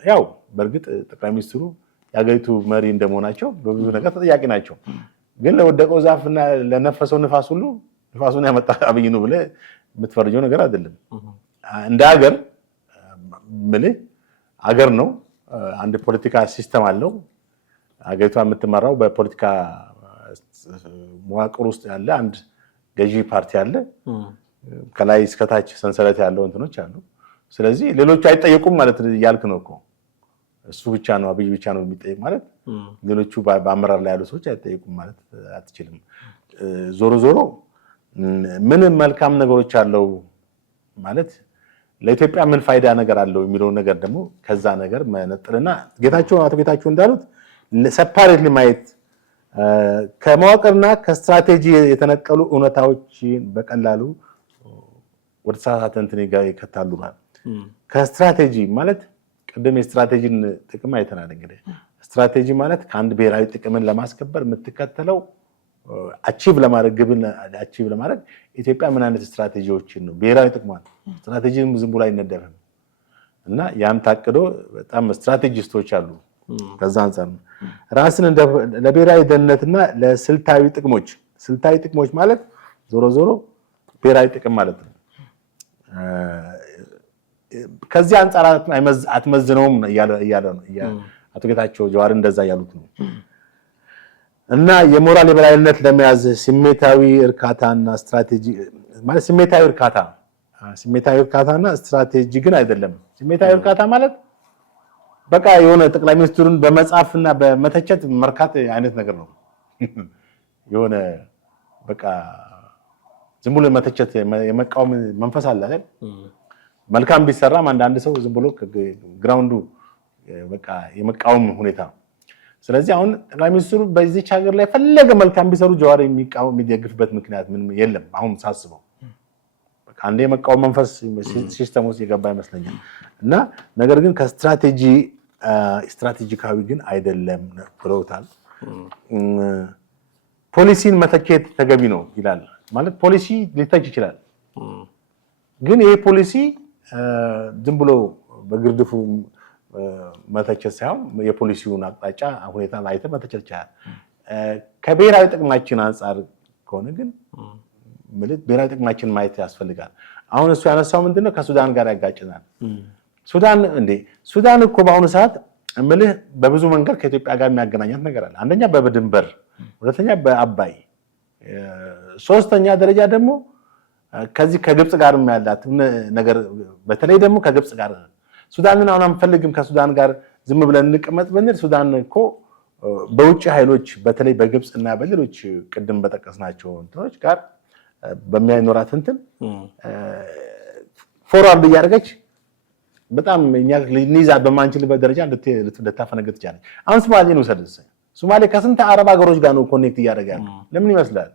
ያው በእርግጥ ጠቅላይ ሚኒስትሩ የሀገሪቱ መሪ እንደመሆናቸው በብዙ ነገር ተጠያቂ ናቸው። ግን ለወደቀው ዛፍና ለነፈሰው ንፋስ ሁሉ ንፋሱን ያመጣ አብይ ነው ብለህ የምትፈርጀው ነገር አይደለም። እንደ ሀገር ምልህ ሀገር ነው፣ አንድ ፖለቲካ ሲስተም አለው። ሀገሪቷ የምትመራው በፖለቲካ መዋቅር ውስጥ ያለ አንድ ገዢ ፓርቲ አለ። ከላይ እስከታች ሰንሰለት ያለው እንትኖች አሉ። ስለዚህ ሌሎቹ አይጠየቁም ማለት ያልክ ነው እኮ። እሱ ብቻ ነው አብይ ብቻ ነው የሚጠየቅ ማለት ሌሎቹ በአመራር ላይ ያሉ ሰዎች አይጠየቁም ማለት አትችልም። ዞሮ ዞሮ ምን መልካም ነገሮች አለው ማለት ለኢትዮጵያ ምን ፋይዳ ነገር አለው የሚለው ነገር ደግሞ ከዛ ነገር መነጥልና አቶ ጌታቸው እንዳሉት ሰፓሬትሊ ማየት ከመዋቅርና ከስትራቴጂ የተነቀሉ እውነታዎችን በቀላሉ ወደ ተሳሳተ እንትን ይከታሉ ማለት ከስትራቴጂ ማለት ቅድም የስትራቴጂን ጥቅም አይተናል። እንግዲህ ስትራቴጂ ማለት ከአንድ ብሔራዊ ጥቅምን ለማስከበር የምትከተለው አቺቭ ለማድረግ ግብን አቺቭ ለማድረግ ኢትዮጵያ ምን አይነት ስትራቴጂዎችን ነው ብሔራዊ ጥቅሟን ስትራቴጂን ዝም ብሎ አይነደፍም እና ያም ታቅዶ በጣም ስትራቴጂስቶች አሉ። ከዛ አንፃር ራስን ለብሔራዊ ደህንነትና ለስልታዊ ጥቅሞች ማለት ዞሮ ዞሮ ብሔራዊ ጥቅም ማለት ነው። ከዚህ አንጻር አትመዝነውም እያለ ነው አቶ ጌታቸው ጀዋር እንደዛ ያሉት ነው። እና የሞራል የበላይነት ለመያዝ ስሜታዊ እርካታና ስትራቴጂ ማለት ስሜታዊ እርካታና ስትራቴጂ ግን አይደለም። ስሜታዊ እርካታ ማለት በቃ የሆነ ጠቅላይ ሚኒስትሩን በመጻፍና በመተቸት መርካት አይነት ነገር ነው። የሆነ በቃ ዝም ብሎ መተቸት የመቃወም መንፈስ አለ አይደል? መልካም ቢሰራም አንዳንድ ሰው ዝም ብሎ ግራውንዱ በቃ የመቃወም ሁኔታ። ስለዚህ አሁን ጠቅላይ ሚኒስትሩ በዚህች ሀገር ላይ ፈለገ መልካም ቢሰሩ ጀዋር የሚቃወም የሚደግፍበት ምክንያት ምንም የለም። አሁን ሳስበው በቃ አንዴ የመቃወም መንፈስ ሲስተም ውስጥ የገባ ይመስለኛል። እና ነገር ግን ስትራቴጂካዊ ግን አይደለም ብለውታል። ፖሊሲን መተቸት ተገቢ ነው ይላል። ማለት ፖሊሲ ሊተች ይችላል፣ ግን ይሄ ፖሊሲ ዝም ብሎ በግርድፉ መተቸት ሳይሆን የፖሊሲውን አቅጣጫ ሁኔታ አይተህ መተቸት ይችላል። ከብሔራዊ ጥቅማችን አንጻር ከሆነ ግን ብሔራዊ ጥቅማችን ማየት ያስፈልጋል። አሁን እሱ ያነሳው ምንድነው ከሱዳን ጋር ያጋጭናል። ሱዳን እኮ በአሁኑ ሰዓት እምልህ በብዙ መንገድ ከኢትዮጵያ ጋር የሚያገናኛት ነገር አለ። አንደኛ በድንበር፣ ሁለተኛ በአባይ፣ ሶስተኛ ደረጃ ደግሞ ከዚህ ከግብጽ ጋር ያላት ነገር በተለይ ደግሞ ከግብጽ ጋር ሱዳንን አሁን አንፈልግም ከሱዳን ጋር ዝም ብለን እንቀመጥ ብንል ሱዳን እኮ በውጭ ኃይሎች በተለይ በግብጽ እና በሌሎች ቅድም በጠቀስናቸው እንትኖች ጋር በሚያኖራት እንትን ፎርዋርድ እያደረገች በጣም እኛ ልንይዛት በማንችልበት ደረጃ ልታፈነግጥ ትችላለች። አሁን ሶማሌን ውሰድ። ሶማሌ ከስንት አረብ ሀገሮች ጋር ነው ኮኔክት እያደረገ ያለው? ለምን ይመስላል?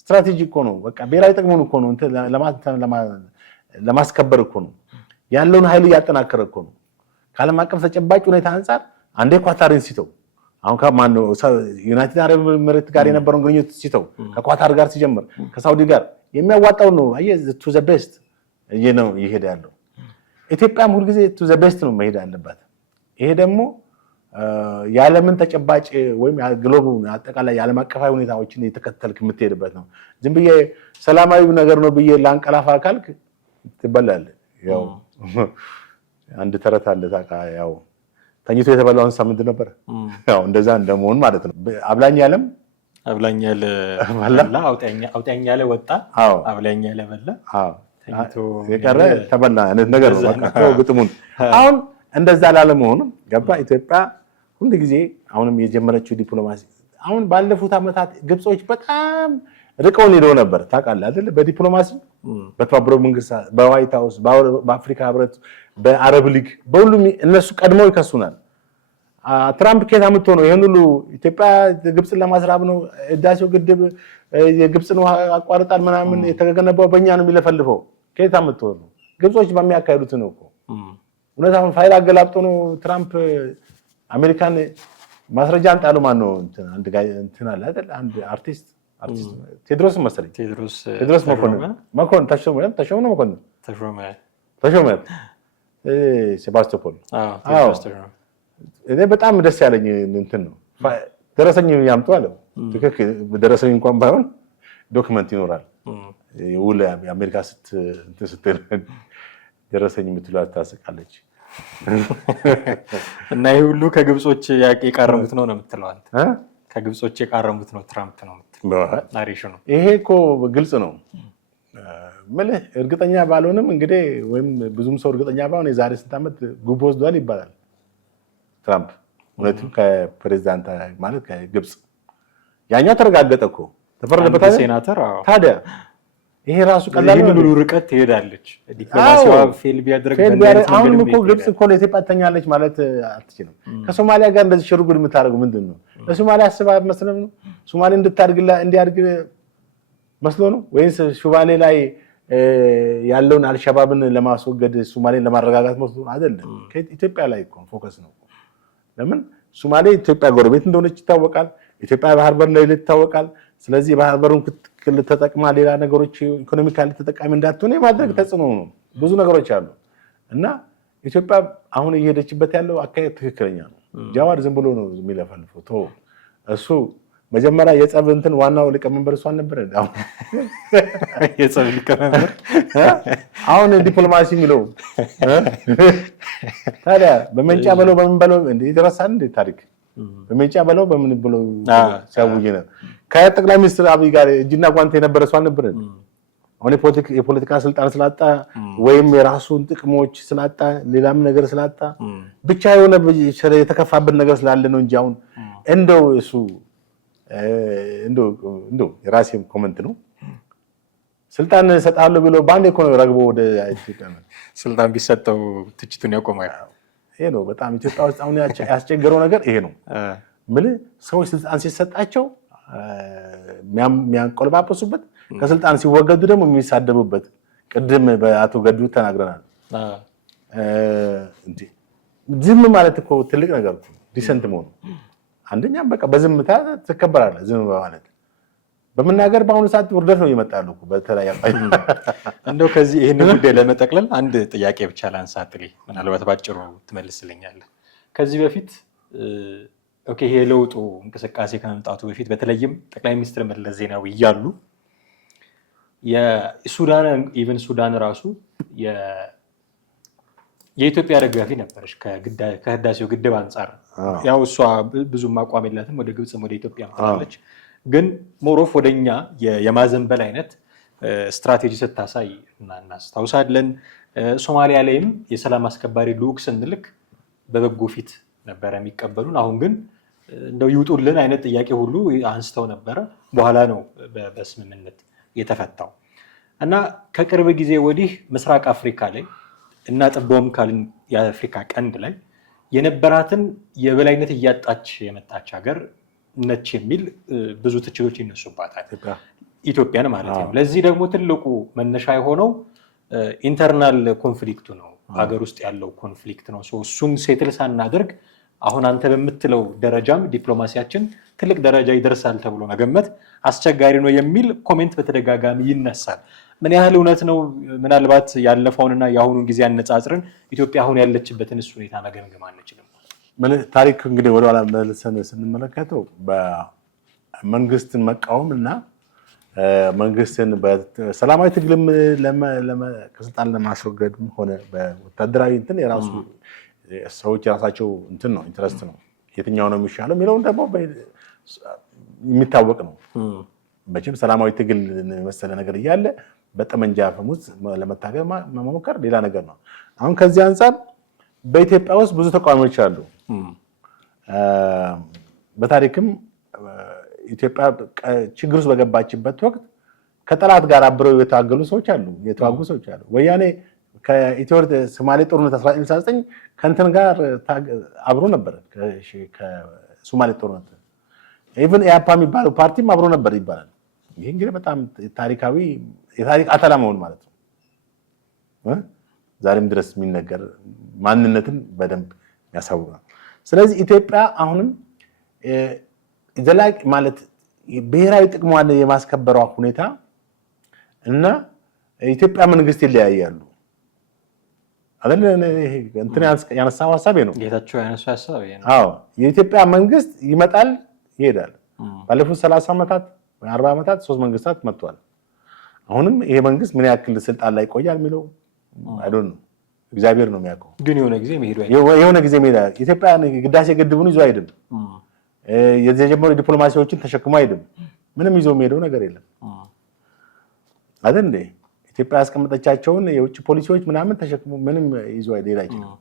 ስትራቴጂ እኮ ነው። በቃ ብሔራዊ ጥቅሙን እኮ ነው ለማስከበር እኮ ነው ያለውን ኃይል እያጠናከረ እኮ ነው። ከዓለም አቀፍ ተጨባጭ ሁኔታ አንጻር አንዴ ኳታርን ሲተው አሁን ከማን ዩናይትድ አረብ ኤሚሬት ጋር የነበረውን ግንኙነት ሲተው ከኳታር ጋር ሲጀምር ከሳውዲ ጋር የሚያዋጣው ነው ቱ ዘ ቤስት ነው ይሄድ ያለው። ኢትዮጵያም ሁልጊዜ ቱ ዘ ቤስት ነው መሄድ ያለባት። ይሄ ደግሞ የዓለምን ተጨባጭ ወይም ግሎቡን አጠቃላይ የዓለም አቀፋዊ ሁኔታዎችን የተከተልክ የምትሄድበት ነው። ዝም ብዬ ሰላማዊ ነገር ነው ብዬ ላንቀላፋ ካልክ ትበላለህ። ያው አንድ ተረት አለ ያው ተኝቶ የተበላውን ሳምንት ነበር። ያው እንደዛ እንደመሆን ማለት ነው። አብላኝ ያለም አብላኝ ያለ በላ አውጣኝ ያለ ወጣ አብላኝ ያለ በላ የቀረ ተበላ አይነት ነገር ነው። በቃ ግጥሙን አሁን እንደዛ ላለመሆኑ ገባ። ኢትዮጵያ ሁሉ ጊዜ አሁንም የጀመረችው ዲፕሎማሲ አሁን ባለፉት ዓመታት ግብጾች በጣም ርቀውን ሄደው ነበር ታውቃለህ አይደል? በዲፕሎማሲ በተባበሩት መንግስታት፣ በዋይት ሃውስ፣ በአፍሪካ ህብረት፣ በአረብ ሊግ በሁሉም እነሱ ቀድመው ይከሱናል። ትራምፕ ከየት አምጥቶ ነው ይሄን ሁሉ ኢትዮጵያ ግብጽን ለማስራብ ነው ህዳሴው ግድብ የግብጽን ውሃ አቋርጣል ምናምን የተገነባው በእኛ ነው የሚለፈልፈው? ከየት አምጥቶ ነው? ግብጾች በሚያካሂዱት ነው እኮ እውነታውን ፋይል አገላብጦ ነው ትራምፕ አሜሪካን ማስረጃ አንጣሉ። ማን ነው አንድ ጋር እንትን አለ አይደል? አንድ አርቲስት ቴድሮስ መሰለኝ ቴድሮስ መኮንን ተሾመ ሴባስቶፖል። እኔ በጣም ደስ ያለኝ እንትን ነው ደረሰኝ ያምጡ አለው። ትክክል ደረሰኝ እንኳን ባይሆን ዶክመንት ይኖራል። ውል የአሜሪካ ስትል ደረሰኝ የምትለው ታስቃለች። እና ይሄ ሁሉ ከግብጾች የቃረሙት ነው የምትለው አንተ? ከግብጾች የቃረሙት ነው ትራምፕ ነው የምትለው? አሪሽ ነው። ይሄ እኮ ግልጽ ነው ምልህ። እርግጠኛ ባልሆንም እንግዲህ ወይም ብዙም ሰው እርግጠኛ ባይሆን የዛሬ ስንት ዓመት ጉቦ ወስዷል ይባላል ትራምፕ። እውነትም ከፕሬዚዳንት ማለት ከግብጽ ያኛው ተረጋገጠ እኮ ተፈረደበት አይደል? ሴናተር ታዲያ ይሄ ራሱ ቀላል ነው። ሁሉ ርቀት ትሄዳለች ዲፕሎማሲዋ ፌል ቢያደርግ አሁን እኮ ግብጽ እኮ ለኢትዮጵያ ተኛለች ማለት አትችልም። ከሶማሊያ ጋር እንደዚህ ሽርጉድ የምታደርገው ምንድን ነው? ለሶማሊያ አስባ መስለም ነው? ሶማሌ እንዲያድግ መስሎ ነው ወይስ ሶማሌ ላይ ያለውን አልሸባብን ለማስወገድ ሶማሌን ለማረጋጋት መስሎ አይደለም። ከኢትዮጵያ ላይ እኮ ፎከስ ነው። ለምን ሶማሌ ኢትዮጵያ ጎረቤት እንደሆነች ይታወቃል። ኢትዮጵያ ባህር በር ላይ ይታወቃል። ስለዚህ ባህር በሩን ተጠቅማ ሌላ ነገሮች ኢኮኖሚካሊ ተጠቃሚ እንዳትሆን የማድረግ ተጽዕኖ ነው። ብዙ ነገሮች አሉ እና ኢትዮጵያ አሁን እየሄደችበት ያለው አካሄድ ትክክለኛ ነው። ጃዋር ዝም ብሎ ነው የሚለፈልፈው። እሱ መጀመሪያ የጸብ እንትን ዋናው ሊቀመንበር እሷ ነበር። አሁን የጸብ ሊቀመንበር አሁን ዲፕሎማሲ የሚለው ታዲያ በመንጫ በለው በምን በለው እንዴ ይደረሳል እንዴ ታሪክ በመንጫ በለው በምን ብለው ሲያውጅ ነው። ከጠቅላይ ሚኒስትር አብይ ጋር እጅና ጓንት የነበረ እሷ ነበር። አሁን የፖለቲካ ስልጣን ስላጣ ወይም የራሱን ጥቅሞች ስላጣ ሌላም ነገር ስላጣ ብቻ የሆነ የተከፋበት ነገር ስላለ ነው እንጂ አሁን እንደው እሱ እንደው የራሴም ኮመንት ነው። ስልጣን እሰጥሃለሁ ብሎ ባንዴ እኮ ነው ረግቦ ወደ ኢትዮጵያ ስልጣን ቢሰጠው ትችቱን ያቆማል። ይሄ ነው በጣም ኢትዮጵያ ውስጥ አሁን ያስቸገረው ነገር ይሄ ነው። ምን ሰዎች ስልጣን ሲሰጣቸው የሚያንቆለጳጳሱበት ከስልጣን ሲወገዱ ደግሞ የሚሳደቡበት ቅድም በአቶ ገዱ ተናግረናል። እንዴ ዝም ማለት እኮ ትልቅ ነገር እኮ ዲሰንት መሆኑ አንደኛም በቃ በዝምታ ትከበራለህ። ዝም በማለት በመናገር በአሁኑ ሰዓት ውርደት ነው እየመጣሉ እኮ በተለያየ እንደው ከዚህ ይሄንን ጉዳይ ለመጠቅለል አንድ ጥያቄ ብቻ ላንሳትል፣ ምናልባት ባጭሩ ትመልስልኛለህ። ከዚህ በፊት ኦኬ ይሄ ለውጡ እንቅስቃሴ ከመምጣቱ በፊት በተለይም ጠቅላይ ሚኒስትር መለስ ዜናዊ እያሉ ሱዳን ራሱ የኢትዮጵያ ደጋፊ ነበረች ከህዳሴው ግድብ አንጻር። ያው እሷ ብዙም አቋም የላትም፣ ወደ ግብፅም ወደ ኢትዮጵያ ትላለች። ግን ሞሮፍ ወደኛ የማዘንበል አይነት ስትራቴጂ ስታሳይ እናስታውሳለን። ሶማሊያ ላይም የሰላም አስከባሪ ልዑክ ስንልክ በበጎ ፊት ነበረ የሚቀበሉን። አሁን ግን እንደው ይውጡልን አይነት ጥያቄ ሁሉ አንስተው ነበረ። በኋላ ነው በስምምነት የተፈታው እና ከቅርብ ጊዜ ወዲህ ምስራቅ አፍሪካ ላይ እና ጥበውም ካልን የአፍሪካ ቀንድ ላይ የነበራትን የበላይነት እያጣች የመጣች ሀገር ነች የሚል ብዙ ትችቶች ይነሱባታል፣ ኢትዮጵያን ማለት ነው። ለዚህ ደግሞ ትልቁ መነሻ የሆነው ኢንተርናል ኮንፍሊክቱ ነው፣ ሀገር ውስጥ ያለው ኮንፍሊክት ነው። እሱን ሴትል ሳናደርግ አሁን አንተ በምትለው ደረጃም ዲፕሎማሲያችን ትልቅ ደረጃ ይደርሳል ተብሎ መገመት አስቸጋሪ ነው የሚል ኮሜንት በተደጋጋሚ ይነሳል። ምን ያህል እውነት ነው? ምናልባት ያለፈውንና የአሁኑን ጊዜ አነጻጽርን ኢትዮጵያ አሁን ያለችበትን እሱ ሁኔታ መገምገም አንችልም። ታሪክ እንግዲህ ወደኋላ መልሰን ስንመለከተው በመንግስትን መቃወም እና መንግስትን በሰላማዊ ትግልም ከስልጣን ለማስወገድም ሆነ በወታደራዊ እንትን የራሱ ሰዎች የራሳቸው እንትን ነው ኢንትረስት ነው። የትኛው ነው የሚሻለው የሚለውን ደግሞ የሚታወቅ ነው። መቼም ሰላማዊ ትግል መሰለ ነገር እያለ በጠመንጃ አፈሙዝ ለመታገል መሞከር ሌላ ነገር ነው። አሁን ከዚህ አንጻር በኢትዮጵያ ውስጥ ብዙ ተቃዋሚዎች አሉ። በታሪክም ኢትዮጵያ ችግር ውስጥ በገባችበት ወቅት ከጠላት ጋር አብረው የታገሉ ሰዎች አሉ፣ የተዋጉ ሰዎች አሉ። ወያኔ ከኢትዮ ሶማሌ ጦርነት 1969 ከእንትን ጋር አብሮ ነበር፣ ከሶማሌ ጦርነት ኢቭን ኢያፓ የሚባለው ፓርቲም አብሮ ነበር ይባላል። ይሄ እንግዲህ በጣም ታሪካዊ የታሪክ አተላ መሆን ማለት ነው። ዛሬም ድረስ የሚነገር ማንነትን በደንብ ያሳውቃል። ስለዚህ ኢትዮጵያ አሁንም ዘላቂ ማለት ብሔራዊ ጥቅሟን የማስከበሯ ሁኔታ እና ኢትዮጵያ መንግስት ይለያያሉ አይደል? እንትን ያነሳው ሐሳቤ ነው። ጌታቸው ያነሳው ሐሳቤ ነው። አዎ የኢትዮጵያ መንግስት ይመጣል ይሄዳል። ባለፉት 30 ዓመታት 40 ዓመታት 3 መንግስታት መጥቷል። አሁንም ይሄ መንግስት ምን ያክል ስልጣን ላይ ይቆያል የሚለው አይዶን ነው፣ እግዚአብሔር ነው የሚያውቀው። ግን የሆነ ጊዜ መሄዱ ኢትዮጵያ ግዳሴ ግድቡን ይዞ አይደለም፣ የጀመሩ ዲፕሎማሲዎችን ተሸክሞ አይደለም፣ ምንም ይዞ የሚሄደው ነገር የለም አይደል እንዴ? ኢትዮጵያ ያስቀመጠቻቸውን የውጭ ፖሊሲዎች ምናምን ተሸክሞ ምንም ይዞ ሌላ አይችልም።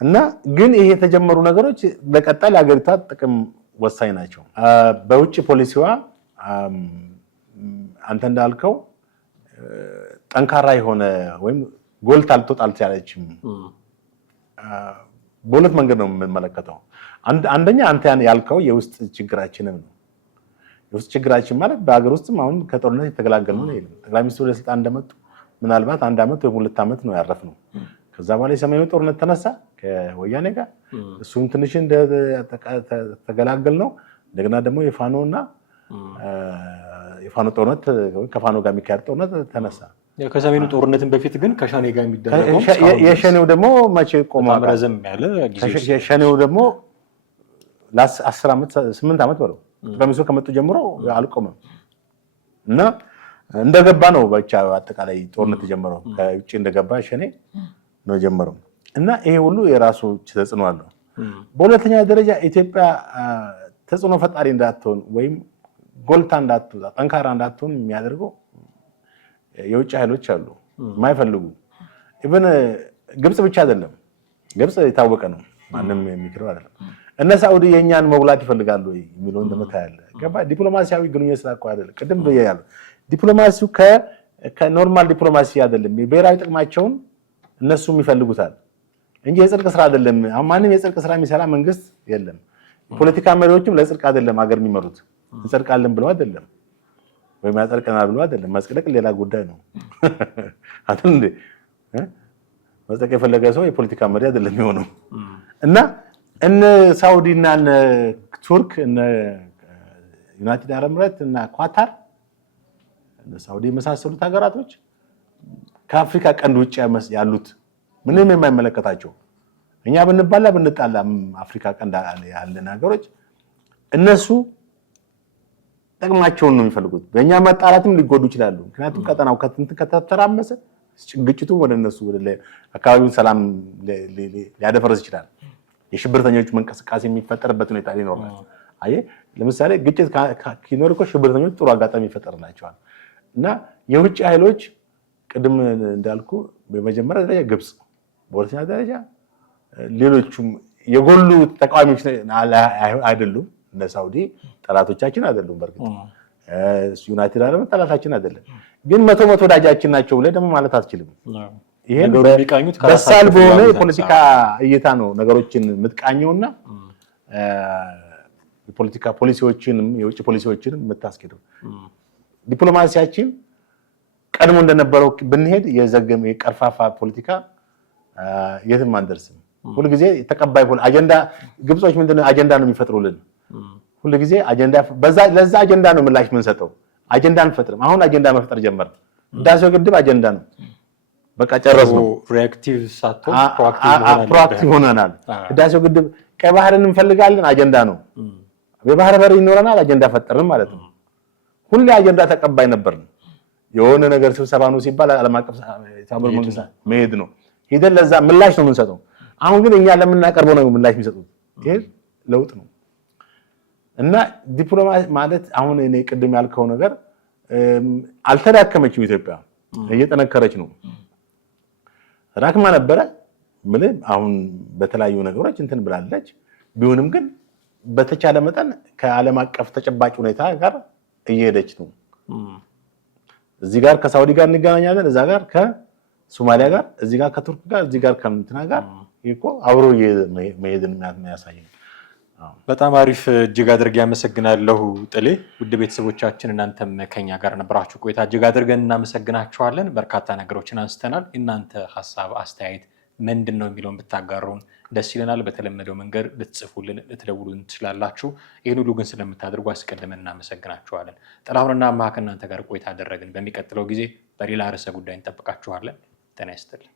እና ግን ይሄ የተጀመሩ ነገሮች ለቀጣይ ለሀገሪቷ ጥቅም ወሳኝ ናቸው። በውጭ ፖሊሲዋ አንተ እንዳልከው ጠንካራ የሆነ ወይም ጎልታ ልትወጣ አልቻለችም። በሁለት መንገድ ነው የምንመለከተው። አንደኛ አንተ ያልከው የውስጥ ችግራችንን ነው። የውስጥ ችግራችን ማለት በሀገር ውስጥም አሁን ከጦርነት የተገላገልነው ነው። ጠቅላይ ሚኒስትሩ ወደ ስልጣን እንደመጡ ምናልባት 1 ዓመት ወይም 2 ዓመት ነው ያረፍነው። ከዛ በኋላ የሰሜኑ ጦርነት ተነሳ ከወያኔ ጋር፣ እሱም ትንሽ ተገላገል ነው። እንደገና ደግሞ የፋኖ ጦርነት ከፋኖ ጋር የሚካሄድ ጦርነት ተነሳ። ከሰሜኑ ጦርነትን በፊት ግን ከሸኔ ጋር የሚደረገው የሸኔው ደግሞ መቼ ቆማ ረዘም ያለ ጊዜ የሸኔው ደግሞ ለ10 ዓመት 8 ዓመት በለው ጠቅላይ ሚኒስትሩ ከመጡ ጀምሮ አልቆመም እና እንደገባ ነው ብቻ አጠቃላይ ጦርነት የጀመረው ከውጭ እንደገባ ሸኔ ነው ጀመረው እና ይሄ ሁሉ የራሱ ተጽዕኖ አለው። በሁለተኛ ደረጃ ኢትዮጵያ ተጽዕኖ ፈጣሪ እንዳትሆን ወይም ጎልታ እንዳትወጣ ጠንካራ እንዳትሆን የሚያደርገው የውጭ ኃይሎች አሉ የማይፈልጉ ኢቭን ግብጽ ብቻ አይደለም። ግብጽ የታወቀ ነው ማንም የሚክረው አይደለም። እነ ሳዑዲ የኛን መጉላት ይፈልጋሉ ወይ የሚለው እንደመታያለ ገባ ዲፕሎማሲያዊ ግንኙነት ስላልኩ አይደለም። ቅድም ብያለሁ ዲፕሎማሲው ከኖርማል ዲፕሎማሲ አይደለም። የብሔራዊ ጥቅማቸውን እነሱም ይፈልጉታል እንጂ የጽድቅ ስራ አይደለም። ማንም የጽድቅ ስራ የሚሰራ መንግስት የለም። ፖለቲካ መሪዎችም ለጽድቅ አይደለም ሀገር የሚመሩት እንጸድቃለን ብለው አይደለም ወይም ያጸድቀናል ብለው አይደለም። መጽደቅ ሌላ ጉዳይ ነው አይደል እንዴ? መጽደቅ የፈለገ ሰው የፖለቲካ መሪ አይደለም የሚሆነው። እና እነ ሳውዲና እነ ቱርክ እነ ዩናይትድ አረብ ኤሚሬት እና ኳታር እነ ሳውዲ የመሳሰሉት ሀገራቶች ከአፍሪካ ቀንድ ውጭ ያሉት ምንም የማይመለከታቸው እኛ ብንባላ ብንጣላ አፍሪካ ቀንድ ያለን ሀገሮች እነሱ ጥቅማቸውን ነው የሚፈልጉት። በእኛ መጣላትም ሊጎዱ ይችላሉ። ምክንያቱም ቀጠናው ከተተራመሰ ግጭቱ ወደ እነሱ ወደ አካባቢውን ሰላም ሊያደፈርስ ይችላል። የሽብርተኞች መንቀሳቀስ የሚፈጠርበት ሁኔታ ሊኖር አየህ ለምሳሌ ግጭት ሲኖር እኮ ሽብርተኞች ጥሩ አጋጣሚ ይፈጠርላቸዋል። እና የውጭ ኃይሎች ቅድም እንዳልኩ በመጀመሪያ ደረጃ ግብጽ፣ በሁለተኛ ደረጃ ሌሎቹም የጎሉ ተቃዋሚዎች አይደሉም። እነ ሳውዲ ጠላቶቻችን አይደሉም። በርግጥ ዩናይትድ አረብ ጠላታችን አይደለም። ግን መቶ ወዳጃችን ናቸው ብለህ ደግሞ ማለት አትችልም። ይሄን በሳል በሆነ የፖለቲካ እይታ ነው ነገሮችን የምትቃኘውና የፖለቲካ ፖሊሲዎችንም የውጭ ፖሊሲዎችንም የምታስኬደው። ዲፕሎማሲያችን ቀድሞ እንደነበረው ብንሄድ የዘገመ የቀርፋፋ ፖለቲካ የትም አንደርስም። ሁሉ ጊዜ ተቀባይ አጀንዳ ግብጾች ምንድነው አጀንዳ ነው የሚፈጥሩልን። ሁሉ ጊዜ አጀንዳ ለዛ አጀንዳ ነው ምላሽ የምንሰጠው። አጀንዳ አንፈጥርም። አሁን አጀንዳ መፍጠር ጀመር። ህዳሴው ግድብ አጀንዳ ነው። በቃ ጨረስነው። ሪአክቲቭ ሳትሆን ፕሮአክቲቭ ሆነናል። ህዳሴው ግድብ ቀይ ባህርን እንፈልጋለን አጀንዳ ነው። የባህር በር ይኖረናል አጀንዳ ፈጠርን ማለት ነው። ሁሌ አጀንዳ ተቀባይ ነበርን። የሆነ ነገር ስብሰባ ነው ሲባል ዓለም አቀፍ ተባባሪ መንግስታት መሄድ ነው። ሄደን ለዛ ምላሽ ነው የምንሰጠው። አሁን ግን እኛ ለምናቀርበው ነው ምላሽ የሚሰጡት። ይሄ ለውጥ ነው። እና ዲፕሎማሲ ማለት አሁን እኔ ቅድም ያልከው ነገር አልተዳከመችም። ኢትዮጵያ እየጠነከረች ነው። ራክማ ነበረ ምን አሁን በተለያዩ ነገሮች እንትን ብላለች። ቢሆንም ግን በተቻለ መጠን ከዓለም አቀፍ ተጨባጭ ሁኔታ ጋር እየሄደች ነው። እዚህ ጋር ከሳውዲ ጋር እንገናኛለን፣ እዛ ጋር ከሶማሊያ ጋር፣ እዚህ ጋር ከቱርክ ጋር፣ እዚህ ጋር ከምንትና ጋር ይቆ አብሮ መሄድን የሚያሳይ። በጣም አሪፍ እጅግ አድርጌ ያመሰግናለሁ ጥሌ። ውድ ቤተሰቦቻችን እናንተም ከኛ ጋር ነበራችሁ ቆይታ እጅግ አድርገን እናመሰግናችኋለን። በርካታ ነገሮችን አንስተናል። እናንተ ሐሳብ አስተያየት ምንድነው የሚለውን ብታጋሩን ደስ ይለናል። በተለመደው መንገድ ልትጽፉልን ልትደውሉን ትችላላችሁ። ይህን ሁሉ ግን ስለምታደርጉ አስቀድመን እናመሰግናችኋለን። ጥላሁንና አማሃ ከእናንተ ጋር ቆይታ አደረግን። በሚቀጥለው ጊዜ በሌላ ርዕሰ ጉዳይ እንጠብቃችኋለን። ጤና ይስጥልኝ።